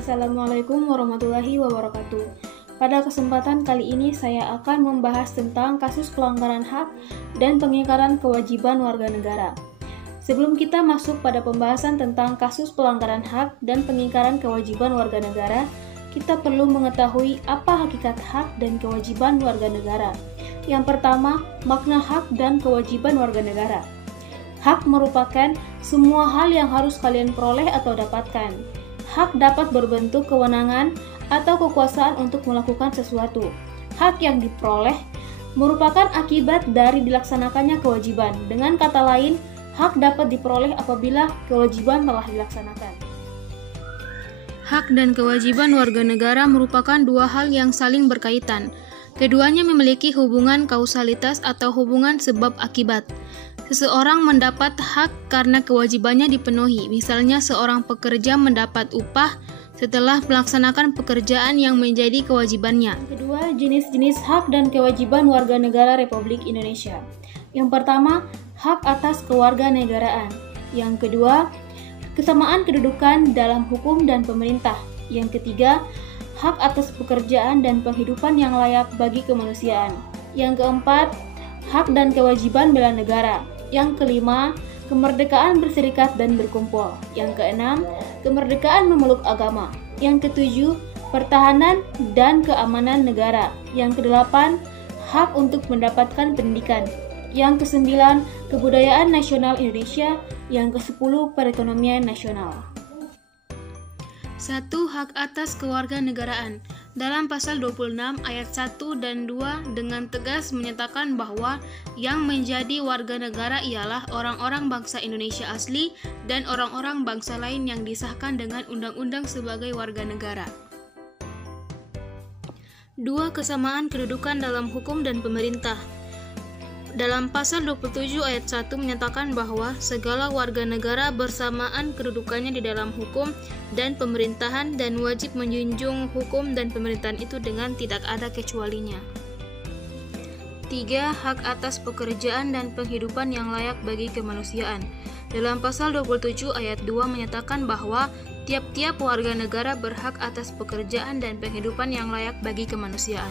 Assalamualaikum warahmatullahi wabarakatuh. Pada kesempatan kali ini saya akan membahas tentang kasus pelanggaran hak dan pengingkaran kewajiban warga negara. Sebelum kita masuk pada pembahasan tentang kasus pelanggaran hak dan pengingkaran kewajiban warga negara, kita perlu mengetahui apa hakikat hak dan kewajiban warga negara. Yang pertama, makna hak dan kewajiban warga negara. Hak merupakan semua hal yang harus kalian peroleh atau dapatkan. Hak dapat berbentuk kewenangan atau kekuasaan untuk melakukan sesuatu. Hak yang diperoleh merupakan akibat dari dilaksanakannya kewajiban. Dengan kata lain, hak dapat diperoleh apabila kewajiban telah dilaksanakan. Hak dan kewajiban warga negara merupakan dua hal yang saling berkaitan. Keduanya memiliki hubungan kausalitas atau hubungan sebab akibat. Seseorang mendapat hak karena kewajibannya dipenuhi, misalnya seorang pekerja mendapat upah setelah melaksanakan pekerjaan yang menjadi kewajibannya. Kedua, jenis-jenis hak dan kewajiban warga negara Republik Indonesia. Yang pertama, hak atas kewarganegaraan. Yang kedua, kesamaan kedudukan dalam hukum dan pemerintah. Yang ketiga, hak atas pekerjaan dan penghidupan yang layak bagi kemanusiaan. Yang keempat, hak dan kewajiban bela negara. Yang kelima, kemerdekaan berserikat dan berkumpul. Yang keenam, kemerdekaan memeluk agama. Yang ketujuh, pertahanan dan keamanan negara. Yang kedelapan, hak untuk mendapatkan pendidikan. Yang kesembilan, kebudayaan nasional Indonesia. Yang kesepuluh, perekonomian nasional. 1. Hak atas kewarganegaraan. Dalam pasal 26 ayat 1 dan 2 dengan tegas menyatakan bahwa yang menjadi warga negara ialah orang-orang bangsa Indonesia asli dan orang-orang bangsa lain yang disahkan dengan undang-undang sebagai warga negara. 2. Kesamaan kedudukan dalam hukum dan pemerintah. Dalam pasal 27 ayat 1 menyatakan bahwa segala warga negara bersamaan kedudukannya di dalam hukum dan pemerintahan dan wajib menjunjung hukum dan pemerintahan itu dengan tidak ada kecualinya. 3. Hak atas pekerjaan dan penghidupan yang layak bagi kemanusiaan. Dalam pasal 27 ayat 2 menyatakan bahwa tiap-tiap warga negara berhak atas pekerjaan dan penghidupan yang layak bagi kemanusiaan.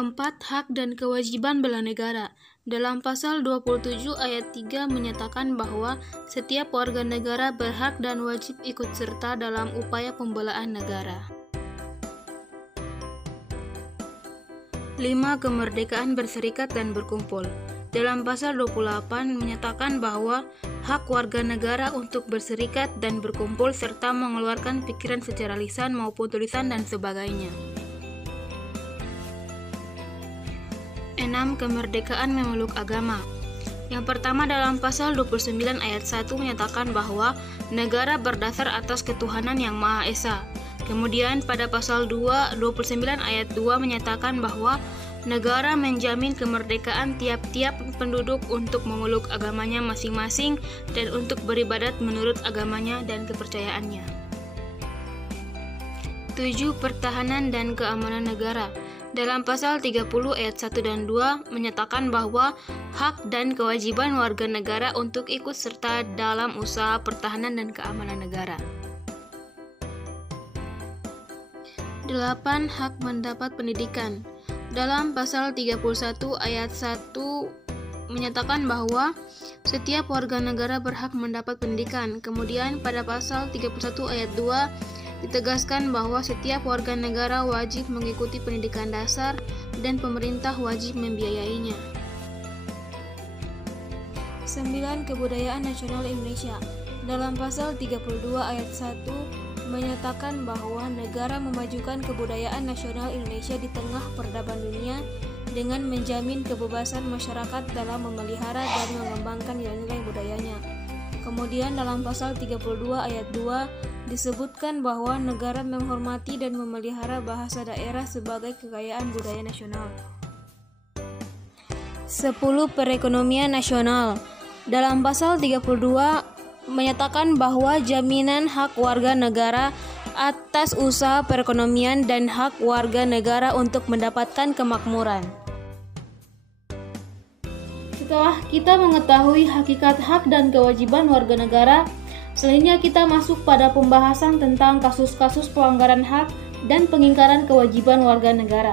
4. Hak dan kewajiban bela negara. Dalam pasal 27 ayat 3 menyatakan bahwa setiap warga negara berhak dan wajib ikut serta dalam upaya pembelaan negara. 5. Kemerdekaan berserikat dan berkumpul. Dalam pasal 28 menyatakan bahwa hak warga negara untuk berserikat dan berkumpul serta mengeluarkan pikiran secara lisan maupun tulisan dan sebagainya. 6. Kemerdekaan memeluk agama. Yang pertama dalam pasal 29 ayat 1 menyatakan bahwa negara berdasar atas ketuhanan yang Maha Esa. Kemudian pada pasal 29 ayat 2 menyatakan bahwa negara menjamin kemerdekaan tiap-tiap penduduk untuk memeluk agamanya masing-masing dan untuk beribadat menurut agamanya dan kepercayaannya. 7. Pertahanan dan keamanan negara. Dalam pasal 30 ayat 1 dan 2 menyatakan bahwa hak dan kewajiban warga negara untuk ikut serta dalam usaha pertahanan dan keamanan negara. 8. Hak mendapat pendidikan. Dalam pasal 31 ayat 1 menyatakan bahwa setiap warga negara berhak mendapat pendidikan. Kemudian pada pasal 31 ayat 2 ditegaskan bahwa setiap warga negara wajib mengikuti pendidikan dasar dan pemerintah wajib membiayainya. 9. Kebudayaan nasional Indonesia. Dalam pasal 32 ayat 1 menyatakan bahwa negara memajukan kebudayaan nasional Indonesia di tengah peradaban dunia dengan menjamin kebebasan masyarakat dalam memelihara dan mengembangkan nilai-nilai budayanya. Kemudian dalam pasal 32 ayat 2 disebutkan bahwa negara menghormati dan memelihara bahasa daerah sebagai kekayaan budaya nasional. 10. Perekonomian nasional. Dalam pasal 32 menyatakan bahwa jaminan hak warga negara atas usaha perekonomian dan hak warga negara untuk mendapatkan kemakmuran. Setelah kita mengetahui hakikat hak dan kewajiban warga negara, Selanjutnya kita masuk pada pembahasan tentang kasus-kasus pelanggaran hak dan pengingkaran kewajiban warga negara.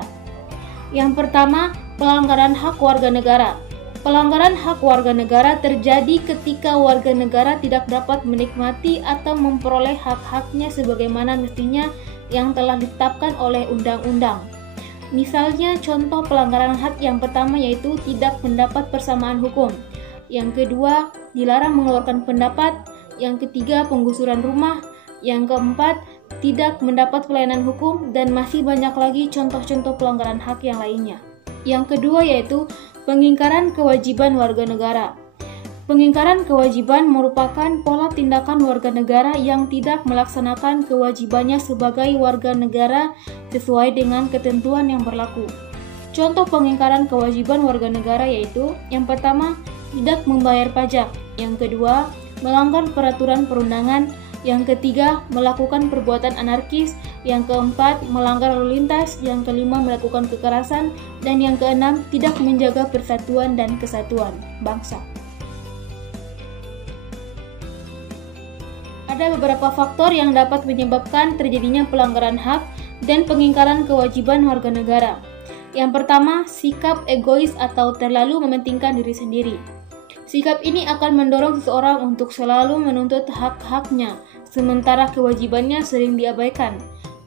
Yang pertama, pelanggaran hak warga negara. Pelanggaran hak warga negara terjadi ketika warga negara tidak dapat menikmati atau memperoleh hak-haknya sebagaimana mestinya yang telah ditetapkan oleh undang-undang. Misalnya contoh pelanggaran hak yang pertama yaitu tidak mendapat persamaan hukum. Yang kedua, dilarang mengeluarkan pendapat. Yang ketiga, penggusuran rumah. Yang keempat, tidak mendapat pelayanan hukum, dan masih banyak lagi contoh-contoh pelanggaran hak yang lainnya. Yang kedua yaitu pengingkaran kewajiban warga negara. Pengingkaran kewajiban merupakan pola tindakan warga negara yang tidak melaksanakan kewajibannya sebagai warga negara sesuai dengan ketentuan yang berlaku. Contoh pengingkaran kewajiban warga negara yaitu yang pertama, tidak membayar pajak. Yang kedua, melanggar peraturan perundangan. Yang ketiga, melakukan perbuatan anarkis. Yang keempat, melanggar lalu lintas. Yang kelima, melakukan kekerasan. Dan yang keenam, tidak menjaga persatuan dan kesatuan bangsa. Ada beberapa faktor yang dapat menyebabkan terjadinya pelanggaran hak dan pengingkaran kewajiban warga negara. Yang pertama, sikap egois atau terlalu mementingkan diri sendiri. Sikap ini akan mendorong seseorang untuk selalu menuntut hak-haknya, sementara kewajibannya sering diabaikan.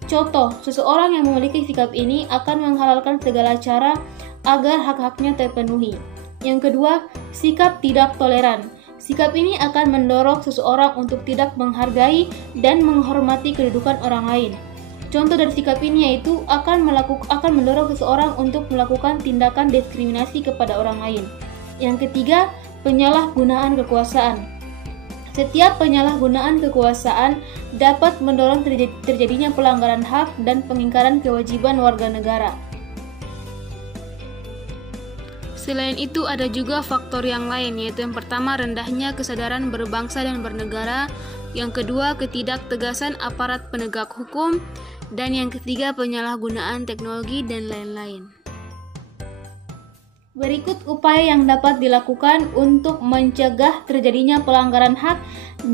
Contoh, seseorang yang memiliki sikap ini akan menghalalkan segala cara agar hak-haknya terpenuhi. Yang kedua, sikap tidak toleran. Sikap ini akan mendorong seseorang untuk tidak menghargai dan menghormati kedudukan orang lain. Contoh dari sikap ini yaitu akan mendorong seseorang untuk melakukan tindakan diskriminasi kepada orang lain. Yang ketiga, penyalahgunaan kekuasaan. Setiap penyalahgunaan kekuasaan dapat mendorong terjadinya pelanggaran hak dan pengingkaran kewajiban warga negara. Selain itu ada juga faktor yang lain, yaitu yang pertama rendahnya kesadaran berbangsa dan bernegara, yang kedua ketidaktegasan aparat penegak hukum, dan yang ketiga penyalahgunaan teknologi dan lain-lain. Berikut upaya yang dapat dilakukan untuk mencegah terjadinya pelanggaran hak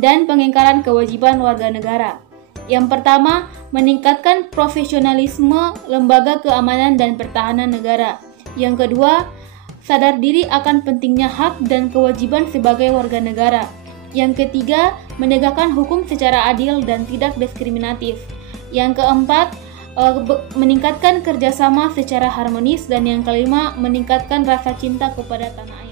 dan pengingkaran kewajiban warga negara. Yang pertama, meningkatkan profesionalisme lembaga keamanan dan pertahanan negara. Yang kedua, sadar diri akan pentingnya hak dan kewajiban sebagai warga negara. Yang ketiga, menegakkan hukum secara adil dan tidak diskriminatif. Yang keempat, meningkatkan kerjasama secara harmonis, dan yang kelima, meningkatkan rasa cinta kepada tanah air.